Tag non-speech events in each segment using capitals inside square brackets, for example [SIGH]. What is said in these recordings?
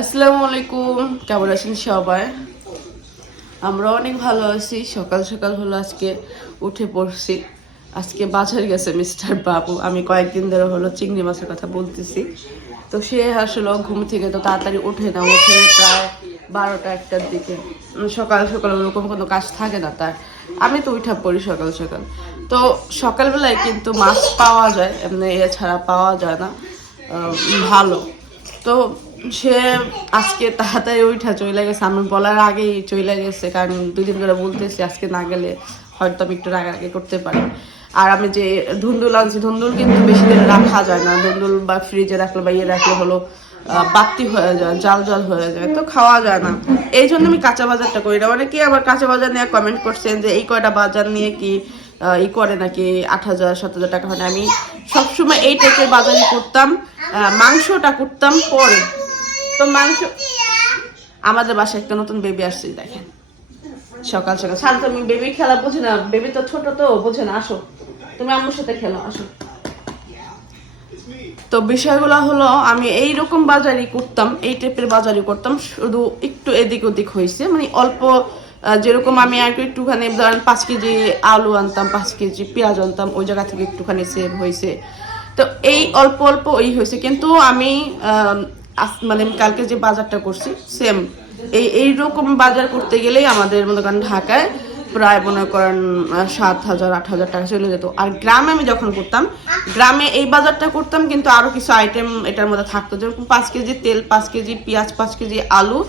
আসসালামু আলাইকুম। কেমন আছেন সবাই? আমরা অনেক ভালো আছি। সকাল সকাল হলো আজকে উঠে পড়ছি। আজকে বাজার গেছে মিস্টার বাবু। আমি কয়েকদিন ধরে হলো চিংড়ি মাছের কথা বলতেছি। তো সে আসলে ঘুম থেকে, তো তাড়াতাড়ি উঠে না, উঠে প্রায় বারোটা একটার দিকে। সকাল সকাল ওরকম কোনো কাজ থাকে না তার। আমি তো উঠা পড়ি সকাল সকাল। তো সকালবেলায় কিন্তু মাছ পাওয়া যায়, এমনি এছাড়া পাওয়া যায় না। ভালো। তো সে আজকে তাড়াতাড়ি উঠা চলে গেছে। আমি বলার আগেই চলে গেছে, কারণ দুই দিন করে বলতেছি আজকে না গেলে হয়তো আমি একটু রাগারাগি করতে পারি। আর আমি যে ধুন্দুল আনছি, ধুন্দুল কিন্তু বেশি দিন রাখা যায় না। ধুন্দুল বা ফ্রিজে রাখলে বা ইয়ে রাখলে হলো বাতি হয়ে যায়, জাল জাল হয়ে যায়, তো খাওয়া যায় না। এই জন্য আমি কাঁচা বাজারটা করি না। অনেকেই আবার কাঁচা বাজার নিয়ে কমেন্ট করছেন যে, এই কয়টা বাজার নিয়ে কি ই করে নাকি আট হাজার, সাত হাজার টাকা হয় না। আমি সবসময় এই টাইপের বাজারই করতাম মাংসটা করতাম পরে। তো মাংস আমাদের বাসায় একটা নতুন বেবি আসছে, দেখেন। সকাল সকাল। শান্ত তুমি বেবি খেলা বুঝি না বেবি তো ছোট তো, বোঝে না, আসো। তুমি আম্মুর সাথে খেলো, আসো। তো বিষয়গুলো হলো, আমি এই রকম বাজারই করতাম, এই টাইপের বাজারই করতাম, শুধু একটু এদিক ওদিক হয়েছে মানে অল্প যেরকম আমি একটু একটুখানি, ধরেন পাঁচ কেজি আলু আনতাম, পাঁচ কেজি পেঁয়াজ আনতাম, ওই জায়গা থেকে একটুখানি সেভ হয়েছে তো এই অল্প অল্প ওই হয়েছে কিন্তু আমি মানে কালকে যে বাজারটা করছি সেম এই এইরকম বাজার করতে গেলেই আমাদের মনে করেন ঢাকায় প্রায় মনে করেন সাত হাজার, আট হাজার টাকা চলে যেত। আর গ্রামে আমি যখন করতাম, গ্রামে এই বাজারটা করতাম, কিন্তু আরও কিছু আইটেম এটার মধ্যে থাকতো। যেরকম পাঁচ কেজি তেল, পাঁচ কেজি পেঁয়াজ, পাঁচ কেজি আলু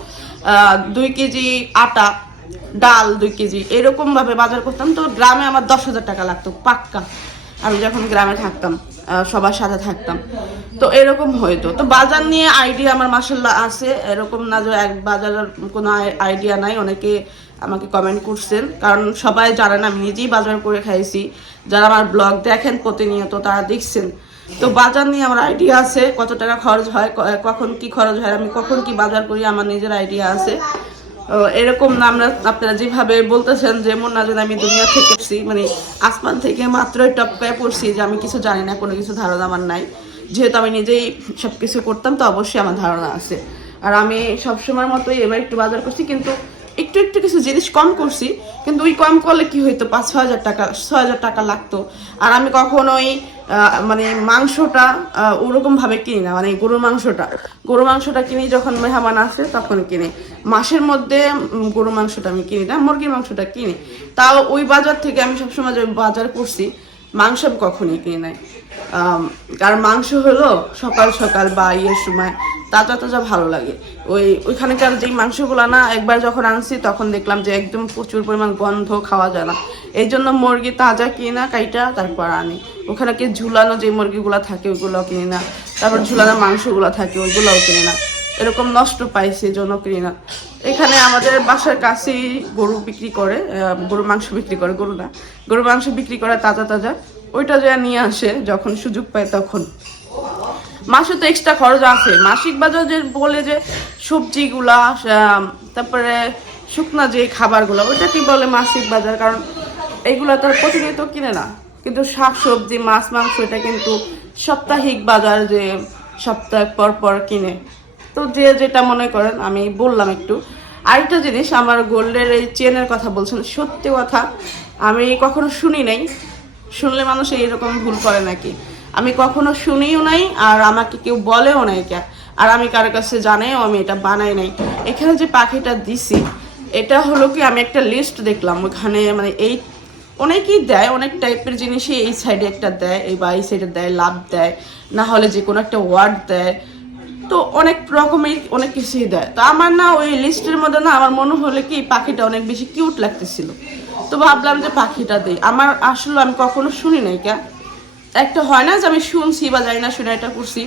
দুই কেজি আটা, ডাল দুই কেজি এরকম ভাবে বাজার করতাম। তো গ্রামে আমার দশ হাজার টাকা লাগতো, পাক্কা। আমি যখন গ্রামে থাকতাম সবার সাথে থাকতাম। তো এরকম হয়তো। তো বাজার নিয়ে আইডিয়া আমার মাসাল্লাহ আছে। এরকম না যে এক বাজারের কোনো আইডিয়া নাই। অনেকে আমাকে কমেন্ট করছেন। কারণ সবাই জানেন আমি নিজেই বাজার করে খাইছি। যারা আমার ব্লগ দেখেন প্রতিনিয়ত, তারা দেখছেন। তো বাজার নিয়ে আমার আইডিয়া আছে, কত টাকা খরচ হয় কখন কি খরচ হয়, আমি কখন কি বাজার করি, আমার নিজের আইডিয়া আছে। এরকম না, আমরা আপনারা যেভাবে বলতেছেন, যেমন না যদি আমি দুনিয়া থেকে মানে আসমান থেকে মাত্রই টপকায় পড়ছি, যে আমি কিছু জানি না, কোনো কিছু ধারণা আমার নাই। যেহেতু আমি নিজেই সব কিছু করতাম তো অবশ্যই আমার ধারণা আছে। আর আমি সবসময় মতোই এবার একটু বাজার করছি কিন্তু একটু একটু কিছু জিনিস কম করছি কিন্তু ওই কম করলে কি হইতো? পাঁচ ছ হাজার টাকা ছ হাজার টাকা লাগতো। আর আমি কখনোই মানে মাংসটা আহ, ওরকম ভাবে কিনি না মানে গরুর মাংসটা। গরুর মাংসটা কিনি যখন মেহমান আসে তখন কিনি। মাসের মধ্যে গরুর মাংসটা আমি কিনি না মুরগির মাংসটা কিনি। তাও ওই বাজার থেকে আমি সবসময় বাজার করছি মাংস আমি কখনই কিনি নাই। কারণ মাংস হলো সকাল সকাল বা ইয়ের সময়। তাজা তাজা ভালো লাগে। ওই, ওইখানকার যেই মাংসগুলো না, একবার যখন আনছি তখন দেখলাম যে একদম প্রচুর পরিমাণ গন্ধ খাওয়া যায় না। এই জন্য মুরগি তাজা কিনি না, কাইটা তারপর আনি। ওখানে কি ঝুলানো যে মুরগিগুলো থাকে ওইগুলোও কিনি না। তারপর ঝুলানো মাংসগুলো থাকে ওইগুলোও কিনি না। এরকম নষ্ট পাইছে, জন্য কিনি না। এখানে আমাদের বাসার কাছেই গরু বিক্রি করে গরুর মাংস বিক্রি করে, গরু না। গরুর মাংস বিক্রি করে তাজা তাজা। ওইটা যা নিয়ে আসে, যখন সুযোগ পায় তখন। মাসে তো এক্সট্রা খরচ আছে। মাসিক বাজার যে বলে যে সবজিগুলা তারপরে শুকনা যে খাবারগুলো, ওইটা কি বলে মাসিক বাজার, কারণ এগুলো তো প্রতিনিয়ত কিনে না। কিন্তু শাক সবজি মাছ, মাংস, এটা কিন্তু সাপ্তাহিক বাজার যে সপ্তাহ পর পর কিনে। তো যে যেটা মনে করেন, আমি বললাম একটু। আরেকটা জিনিস, আমার গোল্ডের এই চেনের কথা বলছেন, সত্যি কথা, আমি কখনো শুনি নাই। শুনলে মানুষ এইরকম ভুল করে নাকি? আমি কখনো শুনিও নাই আর আমাকে কেউ বলেও নাই কে আর আমি কারও কাছে জানাইও আমি এটা বানাই নাই। এখানে যে পাখিটা দিছি, এটা হলো কি আমি একটা লিস্ট দেখলাম, ওখানে মানে এই অনেকেই দেয়, অনেক টাইপের জিনিসই এই সাইডে একটা দেয়, এই বা এই সাইডে দেয়, লাভ দেয়, না হলে যে কোনো একটা ওয়ার্ড দেয়। তো অনেক রকমের অনেক কিছুই দেয়। তো আমার না ওই লিস্টের মধ্যে না, আমার মনে হলো কি পাখিটা অনেক বেশি কিউট লাগতেছিল। তো ভাবলাম যে পাখিটা দিই। আমার আসলে আমি কখনো শুনি নাই কে? একটা হয় না যে আমি শুনছি বা জানি না শুনে এটা করছি।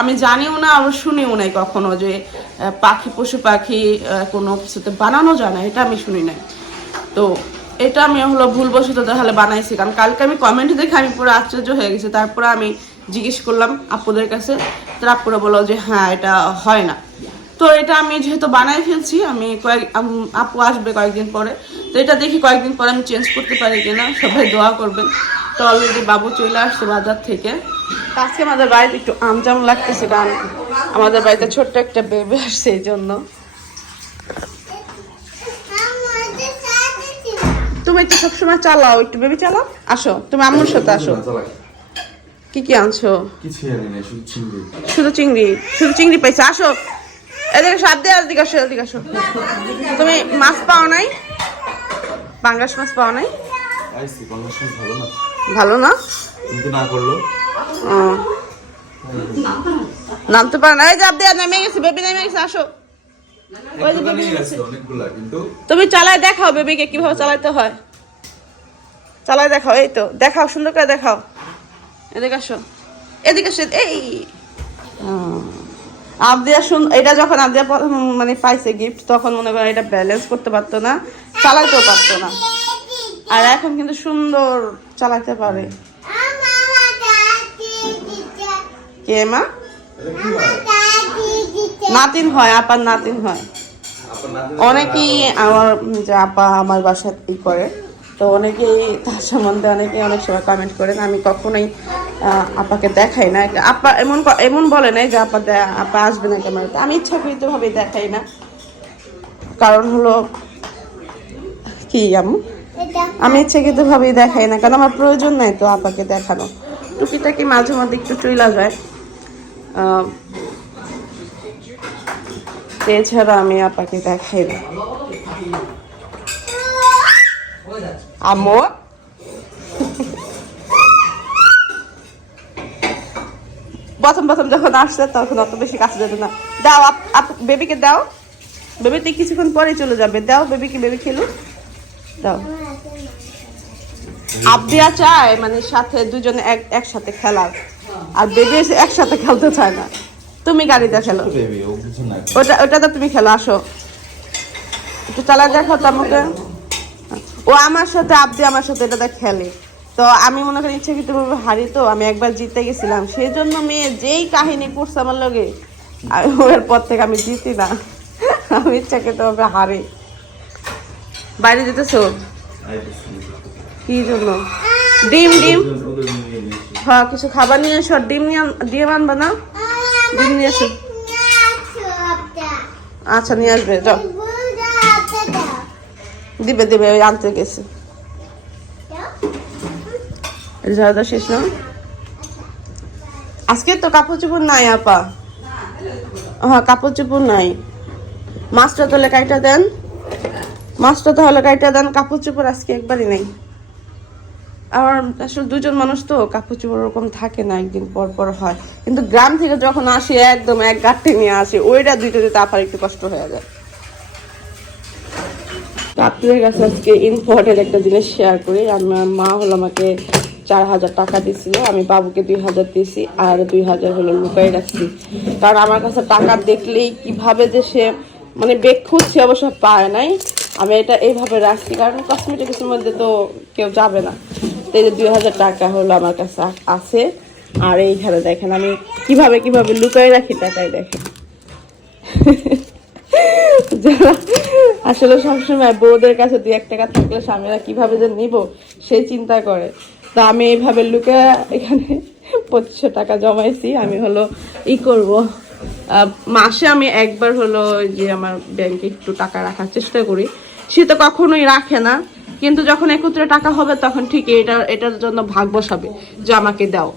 আমি জানিও না আমি শুনিও নাই কখনো যে পাখি, পশু পাখি কোনো কিছুতে বানানো যায় না, এটা আমি শুনি নাই। তো এটা আমি হলো ভুলবশত তাহলে বানাইছি, কারণ কালকে আমি কমেন্ট দেখে আমি পুরো আশ্চর্য হয়ে গেছি। তারপরে আমি জিজ্ঞেস করলাম আপুদের কাছে, তারা আপুরা বলল যে হ্যাঁ এটা হয় না। তো এটা আমি যেহেতু বানাই ফেলছি আমি কয়েক আপু আসবে কয়েকদিন পরে। তো এটা দেখি কয়েকদিন পরে আমি চেঞ্জ করতে পারি কিনা সবাই দোয়া করবেন। তো অলরেডি বাবু চলে আসছে বাজার থেকে। আজকে আমাদের বাড়িতে একটু আমজাম লাগতেছে কারণ আমাদের বাড়িতে ছোট্ট একটা বেবি আসছে এই জন্য। তুমি তো সবসময় চালাও একটু বেবি চালাও। আসো তুমি আম্মুর সাথে আসো। কি কি আনছো? শুধু চিংড়ি। শুধু চিংড়ি শুধু চিংড়ি পাইছো। আসো। এদিকে সাত দিয়ে এদিকে আসো এদিকে আসো। তুমি মাছ পাও নাই? পাঙ্গাস মাছ পাও নাই? ভালো না। ভালো না? কিন্তু না করল। নামতে পারে না। এই যে আপনি নেমে গেছে বেবি নেমে গেছে আসো। তুমি চালায় দেখাও বেবিকে কীভাবে চালাতে হয়। চালায় দেখাও এই তো। দেখাও সুন্দর করে দেখাও। এদিকে আসো। এদিকে আসো এই। আবদিয়া শুন এটা যখন আবদিয়া প্রথম মানে পাইছে গিফট তখন মনে করেন এটা ব্যালেন্স করতে পারতো না চালাতেও পারতো না। আর এখন কিন্তু সুন্দর চালাতে পারে। কে মা? নাতিন হয়। আপার নাতিন হয়। অনেকেই আমার যে আপা আমার বাসায় ই করে। তো অনেকেই তার সম্বন্ধে অনেকেই অনেক সময় কমেন্ট করেন। আমি কখনোই আপাকে দেখাই না। আপা এমন এমন বলে নাই যে আপা আপা আসবে না ক্যামেরাতে। আমি ইচ্ছাকৃতভাবে দেখাই না। কারণ হলো কি আমি আমি ইচ্ছাকৃতভাবেই দেখাই না। কারণ আমার প্রয়োজন নাই তো আপাকে দেখানো। টুকিটাকি মাঝে মধ্যে একটু চইলা যায়। এছাড়া আমি আপাকে দেখাই না। আম্মু প্রথম প্রথম যখন আসছে তখন অত বেশি কাছে যেত না। দাও আপ বেবিকে দাও। বেবি তুই কিছুক্ষণ পরে চলে যাবে। দাও বেবিকে বেবি খেলু দাও। আবদিয়া চায় মানে সাথে দুজনে এক একসাথে খেলার। আর বেবি এসে একসাথে খেলতে চায় না। তুমি গাড়িতে খেলো। বেবি ও কিছু না ওটা ওটাতে তুমি খেলো আসো। একটু চালা দেখো তো আমাকে ও আমার সাথে, আবদি আমার সাথে এটাতে খেলে। তো আমি মনে করি ইচ্ছাকৃত ভাবে হারি তো, আমি একবার জিতে গেছিলাম। সেই জন্য মেয়ে যেই কাহিনী করছে আমার লগে ওর পর থেকে আমি জিতি না। আমি ইচ্ছাকৃত ভাবে হারি। বাইরে যেতেছো? কি জন্য? ডিম ডিম। হ্যাঁ কিছু খাবার নিয়ে এসো, ডিম নিয়ে ডিম আনবা না? ডিম নিয়ে এসো। আচ্ছা নিয়ে আসবে, যাও। দিবে দিবে, ওই আনতে গেছে। ঝাড়া শেষ না? আজকে তো কাপড় চোপড় নাই, আপা। হ্যাঁ কাপড় চোপড় নাই। মাছটা তাহলে কাইটা দেন। মাছটা তাহলে কাইটা দেন কাপড় চোপড় আজকে একবারই নেই। আমার আসলে দুজন মানুষ তো কাপড় চোপড় ওরকম থাকে না, একদিন পর পর হয়। কিন্তু গ্রাম থেকে যখন আসি, একদম এক গাঠে নিয়ে আসি, ওইটা দুইটা দিতে আপার একটু কষ্ট হয়ে যায়। তো আপনাদের কাছে আজকে ইম্পর্টেন্ট একটা জিনিস শেয়ার করি। আমার মা হলো আমাকে চার হাজার টাকা দিয়েছিল, আমি বাবুকে দুই হাজার দিয়েছি, আর দুই হাজার হলো লুকাই রাখছি। কারণ আমার কাছে টাকা দেখলেই কীভাবে যে সে মানে বেগ খুঁজছে অবশ্য পায় নাই। আমি এটা এইভাবে রাখছি, কারণ কসমেটিক্সের মধ্যে তো কেউ যাবে না। তো এই যে দুই হাজার টাকা হলো আমার কাছে আছে। আর এইখানে দেখেন আমি কীভাবে কীভাবে লুকাই রাখি টাকায় দেখেন। [LAUGHS] যারা আসলে সবসময় বউদের কাছে দুই এক টাকা থাকলে স্বামীরা কীভাবে যে নিব সেই চিন্তা করে। তো আমি এইভাবে লুকে এখানে পঁচিশশো টাকা জমাইছি, আমি হলো ই করব। মাসে আমি একবার হলো যে আমার ব্যাংকে একটু টাকা রাখার চেষ্টা করি। সে তো কখনোই রাখে না, কিন্তু যখন একত্রে টাকা হবে তখন ঠিক এটা, এটার জন্য ভাগ বসাবে যে আমাকে দাও।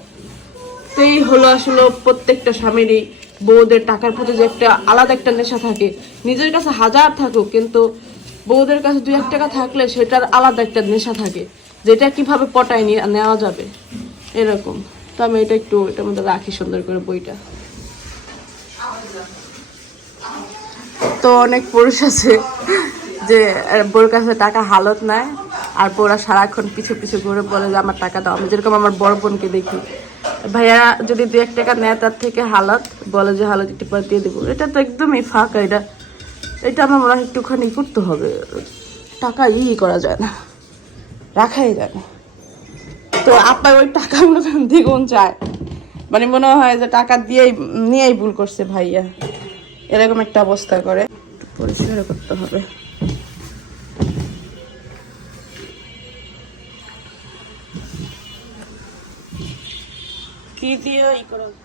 তো এই হলো আসলে প্রত্যেকটা স্বামীরই বউদের টাকার প্রতি যে একটা আলাদা একটা নেশা থাকে, নিজের কাছে হাজার থাকুক, কিন্তু বউদের কাছে দুই এক টাকা থাকলে সেটার আলাদা একটা নেশা থাকে, যেটা কীভাবে পটায় নিয়ে নেওয়া যাবে? এরকম। তো আমি এটা একটু, এটার মধ্যে রাখি সুন্দর করে বইটা। তো অনেক পুরুষ আছে যে বউর কাছে টাকা হালত নেয় আর বউরা সারাক্ষণ পিছু পিছু ঘুরে বলে যে, আমার টাকা দাও, আমি যেরকম আমার বড় বোনকে দেখি ভাইয়া যদি দু এক টাকা নেয়, তার থেকে হালত, বলে যে হালত একটু পরে দিয়ে দেবো। এটা তো একদমই ফাঁকা, এটা এটা আমার মনে হয় একটুখানি করতে হবে। টাকা ই করা যায় না, রাখাই যায় না। তো আপনার ওই টাকা টাকাগুলো দ্বিগুণ চায়। মানে মনে হয় যে টাকা দিয়েই, নিয়েই ভুল করছে ভাইয়া। এরকম একটা অবস্থা করে। পরিষ্কার করতে হবে।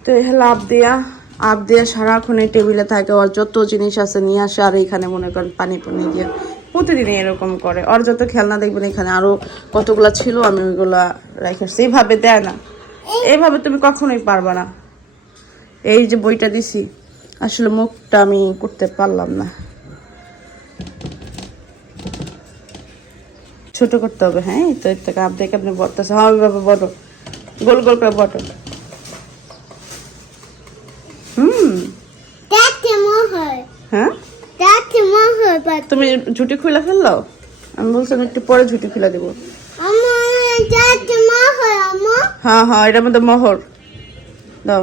তো দিয়া। আপ দিয়া সারাক্ষণ এই টেবিলে থাকে, ওর যত জিনিস আছে নিয়ে আসে, আর এখানে মনে করেন পানি পানি দিয়ে। প্রতিদিন এরকম করে। ওর যত খেলনা দেখবেন, এখানে আরও কতগুলা ছিল, আমি ওইগুলা রেখে আসছি। এইভাবে দেয় না। এইভাবে তুমি কখনোই পারবা না। এই যে বইটা দিছি, আসলে মুখটা আমি করতে পারলাম না। ছোট করতে হবে হ্যাঁ? তো থেকে আপনি বটতেছে হ্যাঁ ওইভাবে বটো গোল গোল করে বটো তুমি ঝুটি খুলে ফেলল? আমি বলছিলাম একটু পরে ঝুটি খুলে দেবো। হ্যাঁ হ্যাঁ এটার মধ্যে মোহর। দাও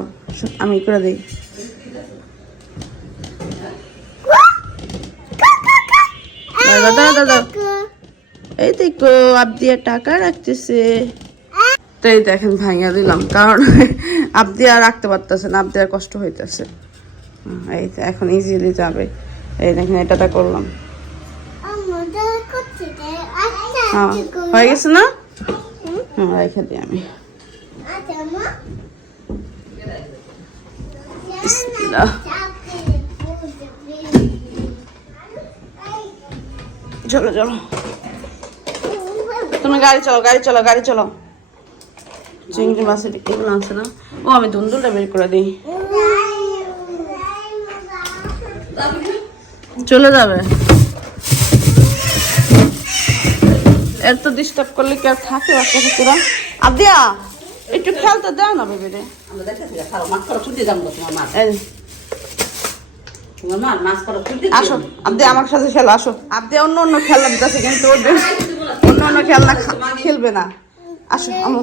আমি করে দিই। দাও, দাও। এই দেখো আবদিয়া টাকা রাখতেছে। তো এই দেখেন ভাঙিয়া দিলাম কারণ [LAUGHS] আবদিয়া রাখতে পারতেছে না আবদিয়ার কষ্ট হইতেছে। এই তো এখন ইজিলি যাবে। এই দেখেন এটাটা করলাম। হ্যাঁ। হয়ে গেছে না? হ্যাঁ রেখে দিই আমি। চলো চলো। তুমি গাড়ি চলো গাড়ি চলো গাড়ি চলো। চিংড়ি মাছের এগুলো আছে না? ও, আমি দুন্দুলটা বের করে দিই। চলে যাবে। এত ডিস্টার্ব করলে কি আর থাকে বাচ্চা কুকুরা আদিয়া একটু খেলতে দাও না করা ছুটি আসো আব্দি আমার সাথে খেলো আসো। আব্দি অন্য অন্য খেলনা দিতেছে কিন্তু অন্য অন্য খেলনা খেলবে না। আসো আমু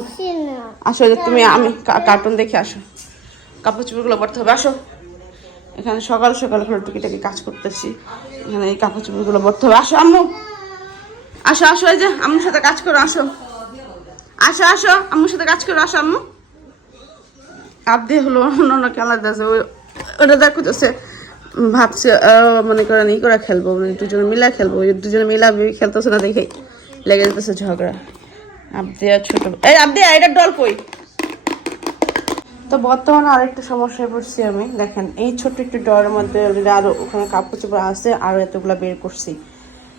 আসো তুমি আমি কার্টুন দেখে আসো। কাপড় চোপড়গুলো পরতে হবে আসো। এখানে সকাল সকাল করে টুকিটাকি কাজ করতেছি। এখানে এই কাপড় চোপড়গুলো পরতে হবে। আসো আম্মু। আসো আসো, এই যে আম্মুর সাথে কাজ করো, আসো। আসো আসো, আম্মুর সাথে কাজ করো, আসো, আম্মু। আব্দি হলো অন্য অন্য খেলা দিতেছে ওটা দেখো সে ভাবছে মনে করেন ই করে খেলব মানে দুজনে মিলা খেলব দুজনে মিলা খেলতেছে না দেখে লেগে যেতেছে ঝগড়া। আবদিয়া ছোট এই আবদিয়া এটা ডল কই? তো বর্তমানে আরেকটা সমস্যায় পড়ছি আমি, দেখেন, এই ছোট্ট একটু ডরের মধ্যে আরও ওখানে কাপড় চোপড় আছে, আরও এতগুলো বের করছি।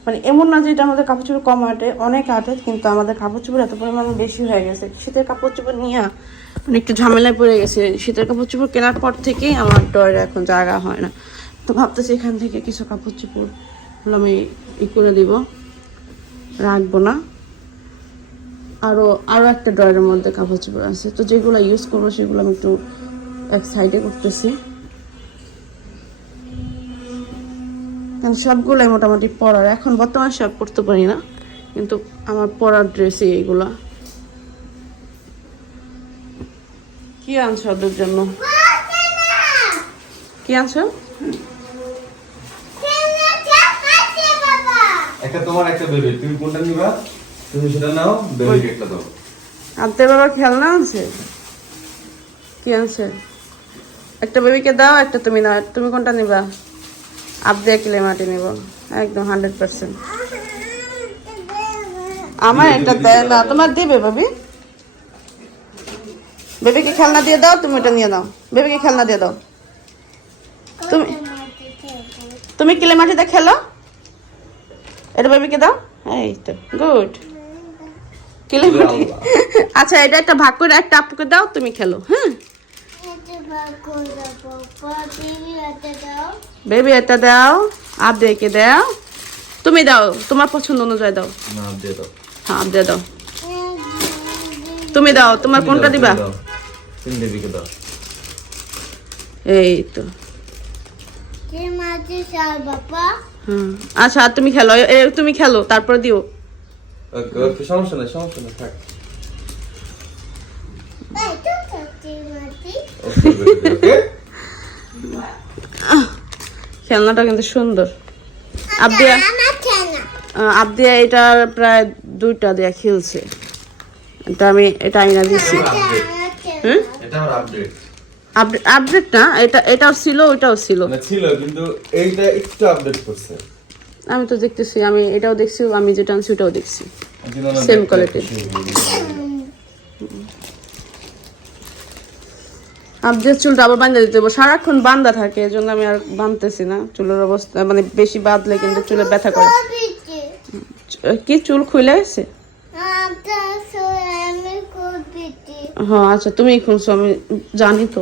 মানে এমন না যে এটা আমাদের কাপড় চোপড় কম আটে, অনেক আটে, কিন্তু আমাদের কাপড় চোপড় এত পরিমাণে বেশি হয়ে গেছে। শীতের কাপড় চোপড় নিয়ে মানে একটু ঝামেলায় পড়ে গেছে। শীতের কাপড় চোপড় কেনার পর থেকেই আমার ডরে এখন জায়গা হয় না। তো ভাবতেছি এখান থেকে কিছু কাপড় চোপড় হলো আমি ই করে দিব, রাখব না। আরও আরও একটা ড্রয়ারের মধ্যে কাপড় চোপড় আছে। তো যেগুলো ইউজ করব সেগুলো আমি একটু এক সাইডে করতেছি। সবগুলোই মোটামুটি পরার। এখন বর্তমানে সব পরতে পারি না কিন্তু আমার পরার ড্রেসই এইগুলা। কি আনছো ওদের জন্য? কি আনছো? একটা তোমার একটা বেবি তুমি কোনটা নিবা? তুমি সেটা নাও একটা দাও। আনতে বাবা খেলনা আনছে? কি আনছে? একটা বেবিকে দাও একটা তুমি নাও। তুমি কোনটা নিবা? আবদে কিলে মাটি নিব। একদম হান্ড্রেড পার্সেন্ট। আমার এটা দেয় না তোমার দেবে ভাবি। বেবিকে খেলনা দিয়ে দাও তুমি এটা নিয়ে দাও বেবিকে খেলনা দিয়ে দাও। তুমি তুমি কিলে মাটিতে খেলো? এটা বেবিকে দাও। এই তো গুড। কিলে মাটি আচ্ছা এটা একটা ভাগ করে একটা আপুকে দাও তুমি খেলো। হ্যাঁ বেবি এটা দাও। আবদেকে দাও। তুমি দাও। তোমার পছন্দ অনুযায়ী দাও। না দিয়ে দাও। হ্যাঁ আবদে দাও। তুমি দাও। তোমার কোনটা দিবা? এই তো। আচ্ছা তুমি খেলো। তুমি খেলো। তারপরে দিও। সমস্যা নেই সমস্যা নেই থাক এই তো কাটি মাটি ওকে বেবি ওকে খেলনাটা কিন্তু সুন্দর। আবদিয়া আবদিয়া এটা প্রায় দুইটা দিয়া খেলছে। এটা আমি এটা আইনা না দিচ্ছি হুম? আপডেট আপডেট না এটা এটাও ছিল ওইটাও ছিল। না ছিল কিন্তু এইটা একটু আপডেট করছে। আমি তো দেখতেছি আমি এটাও দেখছি আমি যেটা আনছি ওটাও দেখছি। সেম না, আবদের চুলটা আবার বান্ধা দিতে হবে সারাক্ষণ বান্ধা থাকে এই জন্য আমি আর বাঁধতেছি না চুলের অবস্থা মানে বেশি বাঁধলে কিন্তু চুলে ব্যথা করে। কি চুল খুলে করবিটি হ্যাঁ আচ্ছা তুমি খুলছো আমি জানি তো।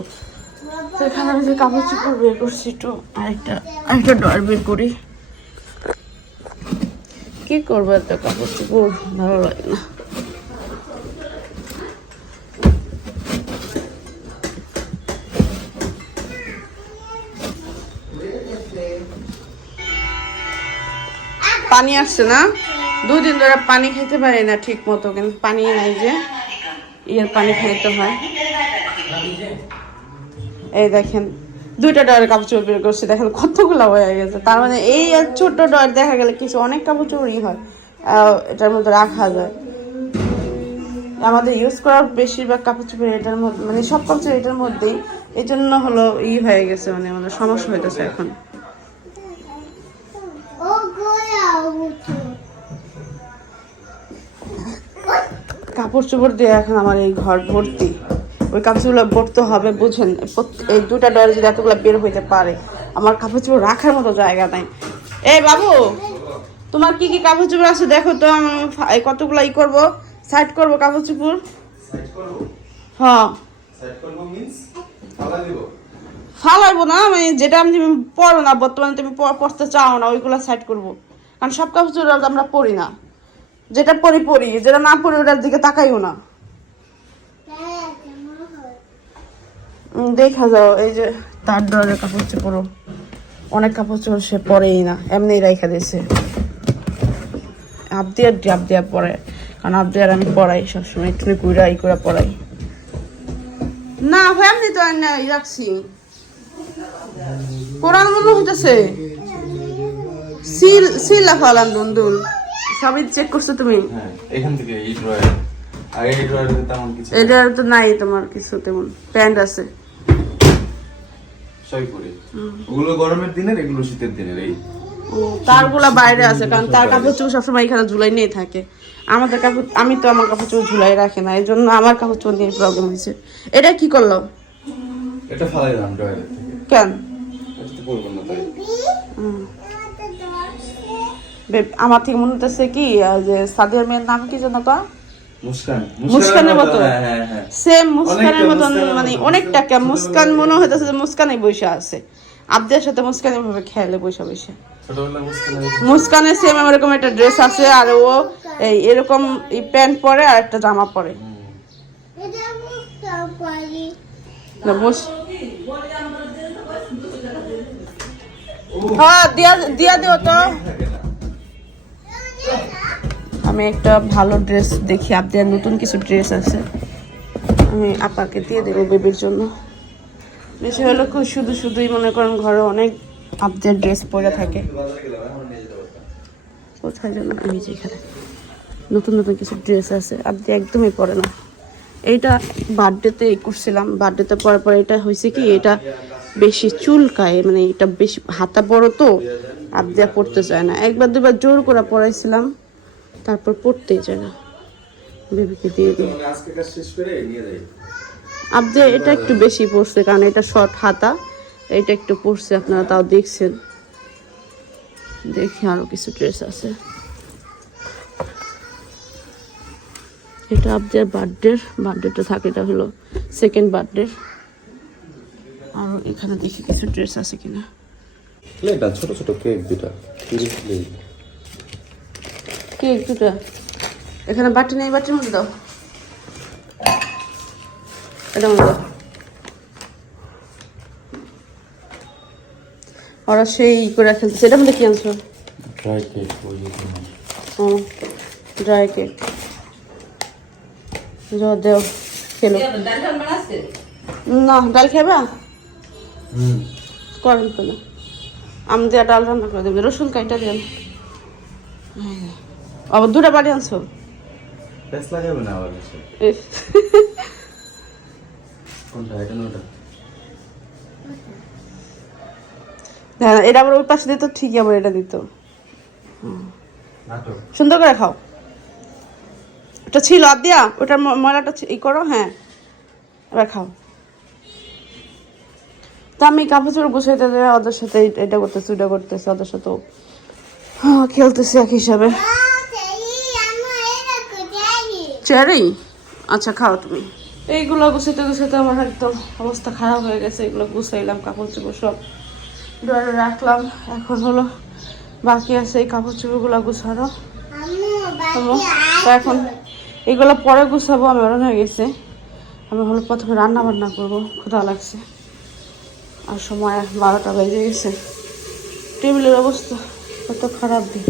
তো এখানে আমি যে কাপড় চোপড় বের করছি একটু আরেকটা আরেকটা ডর বের করি। কি করব এত কাপড় চোপড়? ভালো লাগে না। পানি আসছে না। দুই দিন ধরে পানি খেতে পারি না ঠিক মতো কিন্তু পানি নাই যে। ইয়ের পানি খাইতে হয়। এই দেখেন, দুইটা ডয়ের কাপড় চোপড় বের করছি, দেখেন কতগুলো হয়ে গেছে। তার মানে এই আর ছোট্ট ডয়ের দেখা গেলে কিছু অনেক কাপড় চোপড়ই হয় এটার মধ্যে রাখা যায়। আমাদের ইউজ করার বেশিরভাগ কাপড় চোপড় এটার মধ্যে মানে সব কাপড় এটার মধ্যেই। এই জন্য হলো ই হয়ে গেছে মানে আমাদের সমস্যা হইতেছে এখন ও গোয়া উঠো কাপড় চোপড় দিয়ে এখন আমার এই ঘর ভর্তি। ওই কাপড় চোপড় ভরতে হবে বুঝেন? এই দুটা ডয়ারে যদি এতগুলো বের হইতে পারে আমার কাপড় চোপড় রাখার মতো জায়গা নাই। এই বাবু তোমার কি কি কাপড় চোপড় আছে দেখো তো আমি কতগুলো ই করব? সাইড করব কাপড় চোপড়? হ্যাঁ ফালাইবো না মানে যেটা আমি তুমি পড়ো না বর্তমানে তুমি পড়তে চাও না ওইগুলো সাইড করব। কারণ সব কাপড় আমরা পরি না। যেটা পরি পরি যেটা না পরি ওটার দিকে তাকাইও না। দেখা যাও, এই যে তার ডরের কাপড় চোপড়, অনেক কাপড় চোপড় সে পরেই না এমনি রাইখা দিয়েছে। আবদিয়ার আবদিয়া পরে, কারণ আবদিয়ার আমি পড়াই সবসময় একটু কুইরা ই করে পড়াই। না হয় এমনি তো আর রাখছি। কোরআন মনে হইতেছে। সিল সিলা ফালাম বন্ধুল সবই চেক করছ তুমি? হ্যাঁ এখান থেকে এই ড্রয়ার আর এই ড্রয়ারে তেমন কিছু। এটার তো নাই তোমার কিছু তেমন প্যান্ট আছে। সবই পরি। ওগুলো গরমের দিনের এগুলো শীতের দিনের এই। তারগুলা বাইরে আছে কারণ তার কাপড় চোপড় সবসময় এখানে ঝুলাই নিয়ে থাকে। আমাদের কাপড় আমি তো আমার কাপড় চোপড় ঝুলাই রাখি না এই জন্য আমার কাপড় চোপড় নিয়ে প্রবলেম হয়েছে। এটা কি করল? এটা ফালাই দিলাম ড্রয়ারের থেকে। কেন? এটা তো না তাই। আমার ঠিক মনে হচ্ছে কি যে সাদিয়ার মেয়ের নাম কি যেন কা মুস্কানের মতো। হ্যাঁ হ্যাঁ হ্যাঁ। সেম মুস্কানের মতন মানে মুস্কান মনে হইতেছে যে মুস্কানে বসে আছে। আবদের সাথে মুস্কান ভাবে খেলে বসে বসে মুস্কানের মুস্কানের সেম এরকম একটা ড্রেস আছে আর ও এই এরকম এই প্যান্ট পরে আর একটা জামা পরে। হ্যাঁ দিয়া দিয়া দিও তো। আমি একটা ভালো ড্রেস দেখি। আপনার নতুন কিছু ড্রেস আছে। আমি আপাকে দিয়ে দেবো বেবির জন্য। বেশি হলো খুব শুধু শুধুই মনে করেন ঘরে অনেক আপনার ড্রেস পরে থাকে। কোথায় যেন আমি যেখানে নতুন নতুন কিছু ড্রেস আছে। আপনি একদমই পরে না। এইটা বার্থডেতে করছিলাম। বার্থডেতে পরে পরে এটা হয়েছে কি, এটা বেশি চুলকায় মানে এটা বেশি, হাতা বড় তো আপনি পড়তে চায় না। একবার দুবার জোর করে পড়াইছিলাম তারপর পড়তেই চায় না। বেবিকে দিয়ে দিই। আজকে কাজ শেষ করে নিয়ে যাই। আপনি এটা একটু বেশি পড়ছে কারণ এটা শর্ট হাতা। এটা একটু পড়ছে আপনারা তাও দেখছেন। দেখি আরও কিছু ড্রেস আছে। এটা আপনার বার্থডে বার্থডেটা থাকে এটা হলো সেকেন্ড বার্থডে আর এখানে দেখি কিছু ড্রেস আছে কিনা। ছোট ছোট কেক দুটা কেক দুটা এখানে বাটি নেই বাটির মধ্যে দাও। এটা মধ্যে দাও ওরা সেই করে খেলতেছে। এটার মধ্যে কি আনছো? ড্রাই কেক ওই ও ড্রাই কেক যাও দেও খেলো। না ডাল খাবা হুম। করেন কেন আমি দিয়ে ডাল রান্না করে দেবে। রসুন কাইটা দেন। আবার দুটা বাড়ি আনছো? প্যাস লাগাবে না আবার কোনটা এটা না হ্যাঁ, এটা আবার ওই পাশে দিত ঠিকই আবার এটা দিত। সুন্দর করে খাও। ওটা ছিল আর দিয়া ওটার ময়লাটা ই করো হ্যাঁ। এবার খাও। তো আমি কাপড় চোপড় গুছাইতে ওদের সাথে এটা করতেছি ওটা করতেছি ওদের সাথেও। খেলতেছি এক হিসাবে। চেরি আচ্ছা খাও তুমি। এইগুলো গুছাইতে গুছাইতে আমার একদম অবস্থা খারাপ হয়ে গেছে। এগুলো গুছাইলাম কাপড় চোপড় সব ডরে রাখলাম। এখন হলো বাকি আছে এই কাপড় চোপড়গুলো গুছানো তো এখন এগুলো পরে গুছাবো, আমি অরণ হয়ে গেছে। আমি হলো প্রথমে রান্না বান্না করব, ক্ষুধা লাগছে। আর সময় বারোটা বেজে গেছে। টেবিলের অবস্থা কত খারাপ দিই